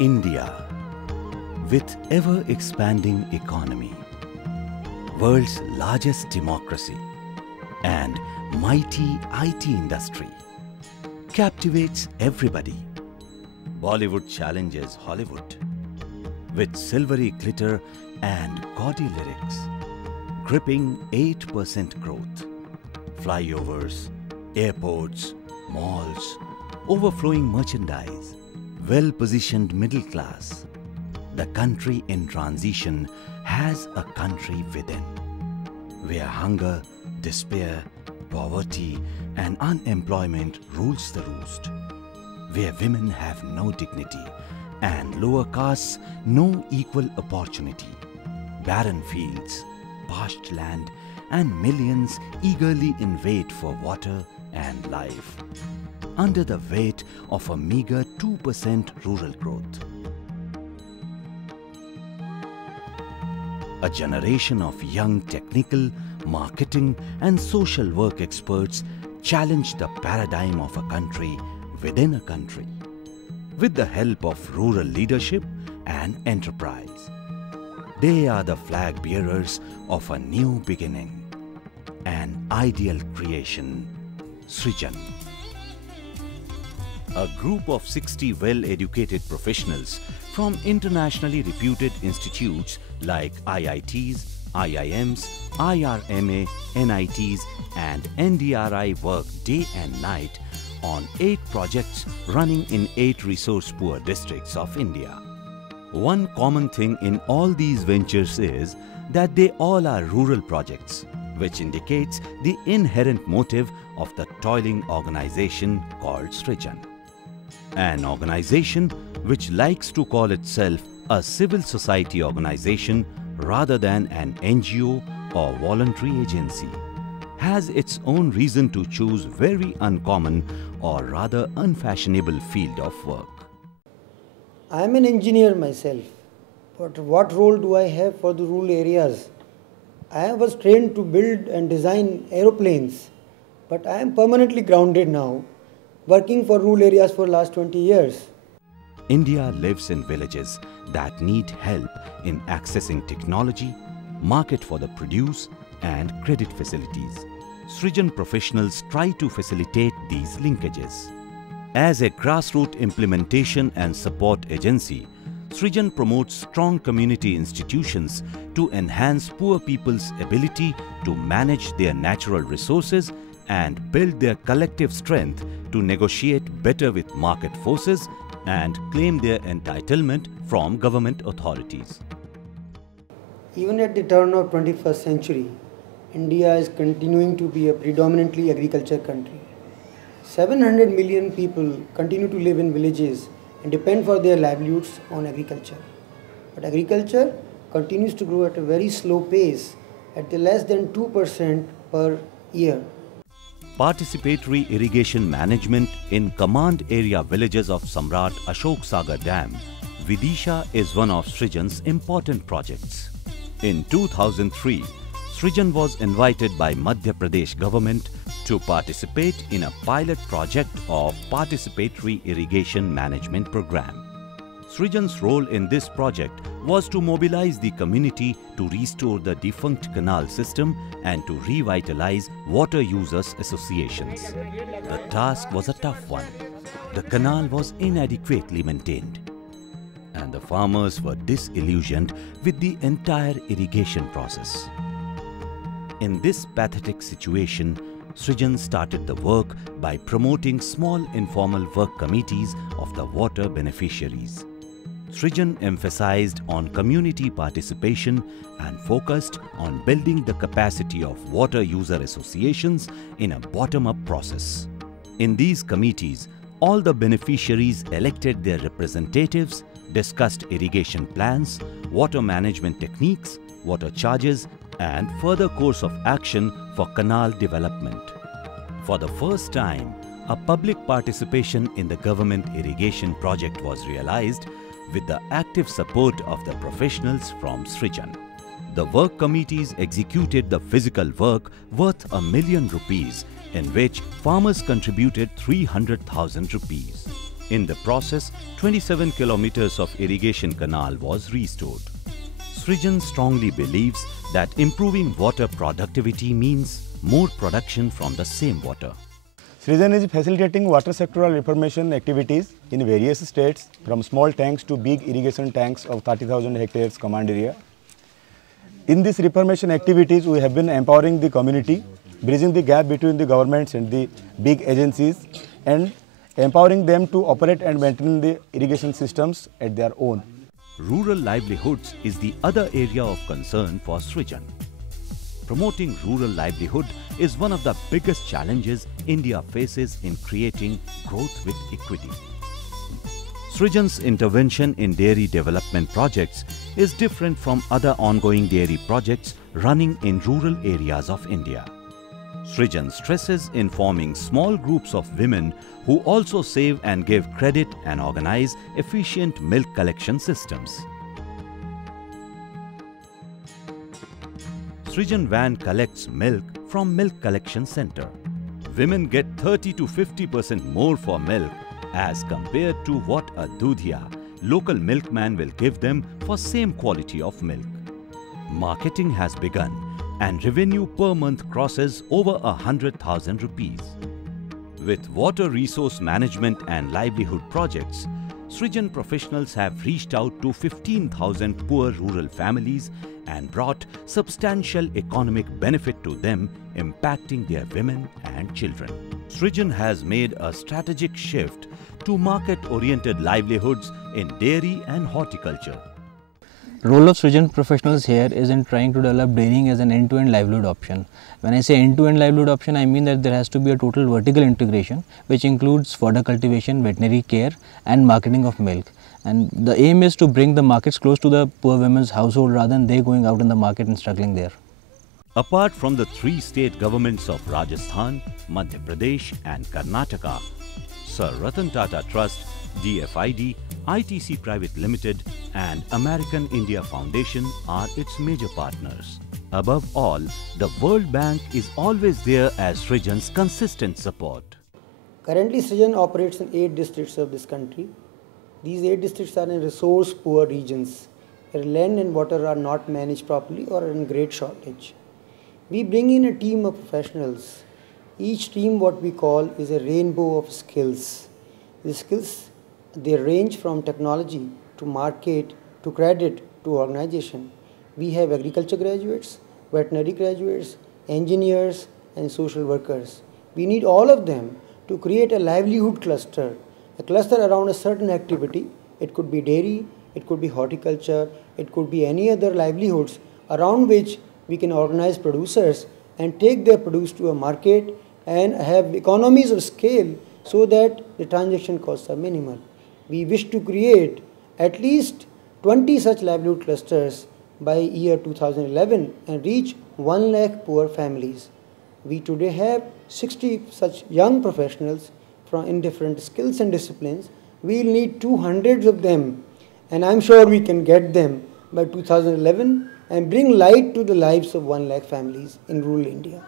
India, with ever-expanding economy, world's largest democracy and mighty IT industry, captivates everybody. Bollywood challenges Hollywood with silvery glitter and gaudy lyrics, gripping 8% growth, flyovers, airports, malls, overflowing merchandise, well-positioned middle class. The country in transition has a country within, where hunger, despair, poverty and unemployment rules the roost, where women have no dignity and lower castes no equal opportunity, barren fields, parched land and millions eagerly in wait for water and life, under the weight of a meager 2% rural growth. A generation of young technical, marketing and social work experts challenge the paradigm of a country within a country, with the help of rural leadership and enterprise. They are the flag bearers of a new beginning, an ideal creation, Srijan. A group of 60 well-educated professionals from internationally reputed institutes like IITs, IIMs, IRMA, NITs and NDRI work day and night on 8 projects running in 8 resource-poor districts of India. One common thing in all these ventures is that they all are rural projects, which indicates the inherent motive of the toiling organization called Srijan. An organization which likes to call itself a civil society organization rather than an NGO or voluntary agency, has its own reason to choose very uncommon or rather unfashionable field of work. I am an engineer myself, but what role do I have for the rural areas? I was trained to build and design aeroplanes, but I am permanently grounded now, working for rural areas for the last 20 years. India lives in villages that need help in accessing technology, market for the produce and credit facilities. Srijan professionals try to facilitate these linkages. As a grassroots implementation and support agency, Srijan promotes strong community institutions to enhance poor people's ability to manage their natural resources and build their collective strength to negotiate better with market forces and claim their entitlement from government authorities. Even at the turn of 21st century, India is continuing to be a predominantly agriculture country. 700 million people continue to live in villages and depend for their livelihoods on agriculture. But agriculture continues to grow at a very slow pace, at less than 2% per year. Participatory irrigation management in command area villages of Samrat Ashok Sagar Dam, Vidisha is one of Srijan's important projects. In 2003, Srijan was invited by Madhya Pradesh government to participate in a pilot project of participatory irrigation management program. Srijan's role in this project was to mobilize the community to restore the defunct canal system and to revitalize water users associations. The task was a tough one. The canal was inadequately maintained, and the farmers were disillusioned with the entire irrigation process. In this pathetic situation, Srijan started the work by promoting small informal work committees of the water beneficiaries. Srijan emphasized on community participation and focused on building the capacity of water user associations in a bottom-up process. In these committees, all the beneficiaries elected their representatives, discussed irrigation plans, water management techniques, water charges, and further course of action for canal development. For the first time, a public participation in the government irrigation project was realized with the active support of the professionals from Srijan. The work committees executed the physical work worth ₹1,000,000, in which farmers contributed 300,000 rupees. In the process, 27 kilometers of irrigation canal was restored. Srijan strongly believes that improving water productivity means more production from the same water. Srijan is facilitating water sectoral reformation activities in various states, from small tanks to big irrigation tanks of 30,000 hectares command area. In these reformation activities, we have been empowering the community, bridging the gap between the governments and the big agencies, and empowering them to operate and maintain the irrigation systems at their own. Rural livelihoods is the other area of concern for Srijan. Promoting rural livelihood is one of the biggest challenges India faces in creating growth with equity. Srijan's intervention in dairy development projects is different from other ongoing dairy projects running in rural areas of India. Srijan stresses in forming small groups of women who also save and give credit and organize efficient milk collection systems. Srijan van collects milk from Milk Collection Center. Women get 30 to 50% more for milk as compared to what a Dudhiya, local milkman, will give them for same quality of milk. Marketing has begun and revenue per month crosses over 100,000 rupees. With water resource management and livelihood projects, Srijan professionals have reached out to 15,000 poor rural families and brought substantial economic benefit to them, impacting their women and children. Srijan has made a strategic shift to market-oriented livelihoods in dairy and horticulture. Role of Srijan professionals here is in trying to develop dairying as an end-to-end livelihood option. When I say end-to-end livelihood option, I mean that there has to be a total vertical integration which includes fodder cultivation, veterinary care and marketing of milk. And the aim is to bring the markets close to the poor women's household rather than they going out in the market and struggling there. Apart from the three state governments of Rajasthan, Madhya Pradesh and Karnataka, Sir Ratan Tata Trust, DFID, ITC Private Limited and American India Foundation are its major partners. Above all, the World Bank is always there as Srijan's consistent support. Currently, Srijan operates in 8 districts of this country. These 8 districts are in resource-poor regions, where land and water are not managed properly or are in great shortage. We bring in a team of professionals. Each team, what we call, is a rainbow of skills. The skills, they range from technology to market to credit to organization. We have agriculture graduates, veterinary graduates, engineers and social workers. We need all of them to create a livelihood cluster, a cluster around a certain activity. It could be dairy, it could be horticulture, it could be any other livelihoods around which we can organize producers and take their produce to a market and have economies of scale so that the transaction costs are minimal. We wish to create at least 20 such livelihood clusters by year 2011 and reach 1 lakh poor families. We today have 60 such young professionals in different skills and disciplines. We will need 200 of them, and I'm sure we can get them by 2011 and bring light to the lives of 1 lakh families in rural India.